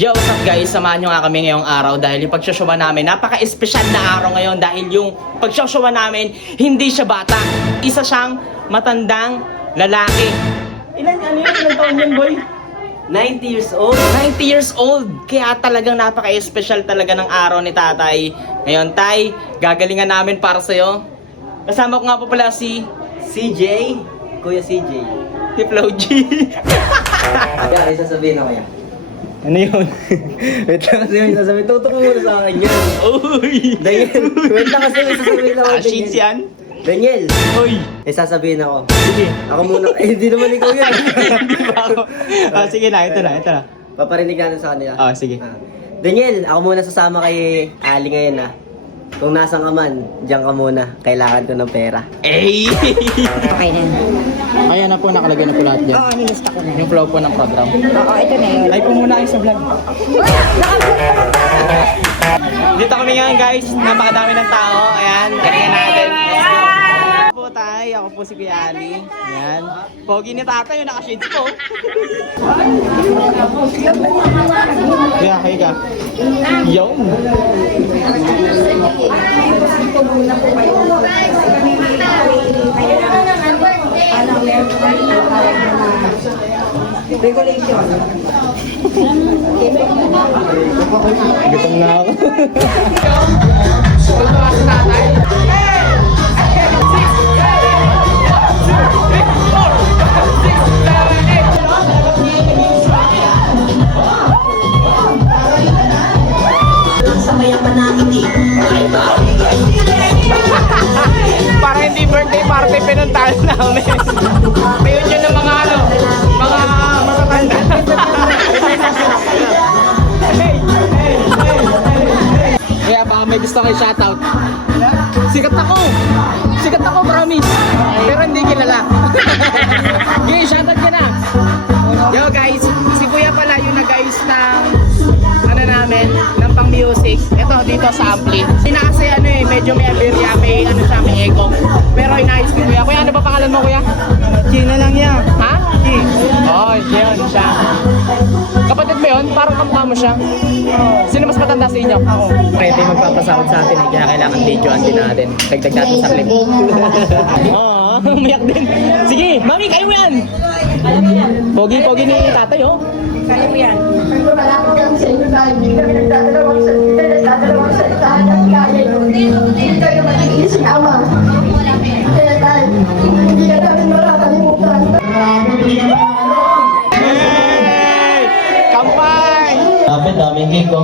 Yo, what's up guys? Samahan nyo nga kami ngayong araw dahil yung pagsosyowa namin, napaka-espesyal na araw ngayon dahil yung pagsosyowa namin, hindi siya bata. Isa siyang matandang lalaki. Ilan taon yun, boy? 90 years old. 90 years old. Kaya talagang napaka-espesyal talaga ng araw ni tatay. Ngayon, tay, gagalingan namin para sa'yo. Kasama ko nga po pala si CJ. Kuya CJ. Si Flo G. Kaya, may sasabihin ako yan. Ano yun? Wait lang kasi may sasabihin. Tutok mo muna sa akin yan. Uy! Daniel, wait lang kasi may sasabihin ako. Sheets yan? Daniel, Uy! may sasabihin ako. Sige. Ako muna. Eh, hindi naman ikaw yan. Di ba ako? Sige na, ito na. Paparinig natin sa kanila. Sige. Daniel, ako muna sasama kay Ali ngayon Kung nasan ka man, diyan ka muna. Kailangan ko ng pera. Eh! Okay na. Ayan na po, nakalagay na po lahat dyan. Oo, nilista ko na. Yung flow po ng program. Oo, ito na yun. Like po muna kayo sa vlog. Dito kami ngayon guys, napakadami ng tao. Ayan, galingan natin. Ako po tayo, ako po si Kuya Ali. Ayan. Pogi ni tatay, yung naka-shades po. Kaya, higa. Yo! Regulation. Gutom na ako. Para hindi birthday party pinuntahan namin. Ayun yun ng mga mga matatanda. Kaya baka may gusto kayo shoutout. Sikat ako promise. Pero hindi kilala. Okay, shoutout ka na. Yo guys, si Kuya pala yung nag-ayos ng namin, ng pang music. Ito dito sa ampli. Kasi medyo may aberya, may echo. Pero inayos ni Kuya. Kuya, ano ba pangalan mo, Kuya? China lang yan. Ha? Oh, yun siya. Kapatid mo yun? Parang kamukha mo siya. Sino mas matanda sa inyo? Ako. Pwede magpapasahod sa atin kaya kailangan videoan din natin. Dagdag natin sa clip. Oo, umiyak din. Sige, mami, kayo mo yan! Pogi ni tatay, oh. Kaya mo yan. Hey! Kampay! Dapat daming cake ko.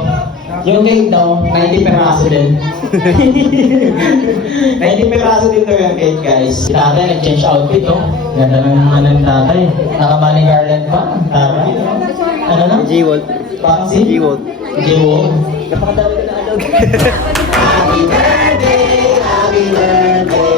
Yung cake daw, 90 peraso din. 90 peraso din daw yung cake, guys. Si tatay nag-change outfit, oh. Ganda ng tatay. Naka-money garland pa. Tatay. Ano na? G-Walt. Parang si G-Walt. G-Walt. Napakadami ko na alog. Happy birthday, happy birthday.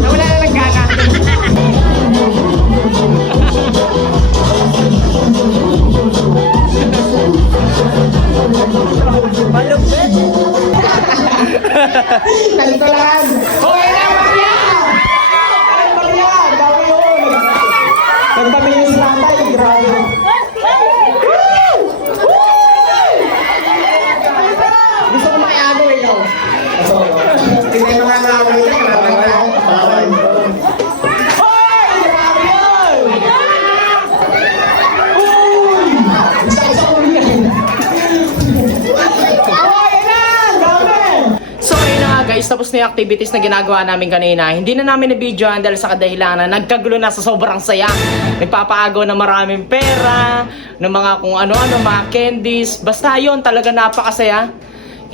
Nawala na ng gana. Malupit! Kalitulan! Okay na, Maria! Maria! Dami yun! Nagpamilya si tatay, grabe. Gusto ko makiago eh, no? Hindi naman Hoy! Grabe yun! tapos na yung activities na ginagawa namin kanina. Hindi na namin na-videoan dahil sa kadahilanan nagkagulo na sa sobrang saya. Nagpapaagaw ng maraming pera, ng mga kung ano-ano, mga candies. Basta yun, talaga napakasaya.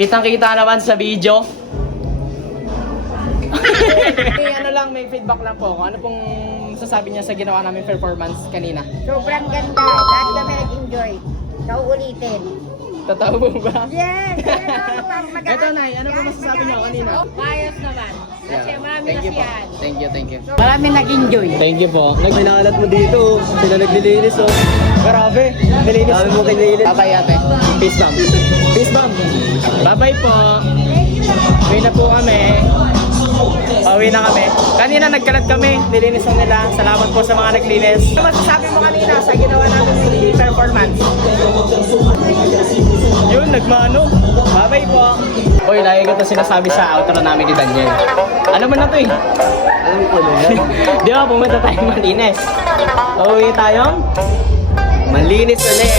Kitang-kita naman sa video. May ano lang, may feedback lang po. Ano pong sasabi niya sa ginawa namin performance kanina? Sobrang ganda. Lahat kami nag-enjoy. Nauulitin. Totoo po ba? Yes! Ito, Nay, ano po masasabi niyo kanina? Bias naman. Kasi marami Thank you po. nasiyahan. Thank you. Marami nag-enjoy. Thank you po. Pinalat mo dito. Sila naglilinis oh. Grabe, nilinis. Dami mo kinilinis. Bye-bye ate. Peace bomb. Peace bomb. Bye-bye po. Uwi na po kami. Pauwi na kami. Kanina nagkalat kami. Nilinis na nila. Salamat po sa mga naglinis. Ano masasabi mo kanina sa ginawa namin performance? Yun, nagmano. Bye-bye po. Uy, lagi ko ito sinasabi sa outro namin ni Daniel. Ano man na to eh? Alam ko na yan. Di ba, pumunta tayong malinis. Uwi tayong Malinis ulit.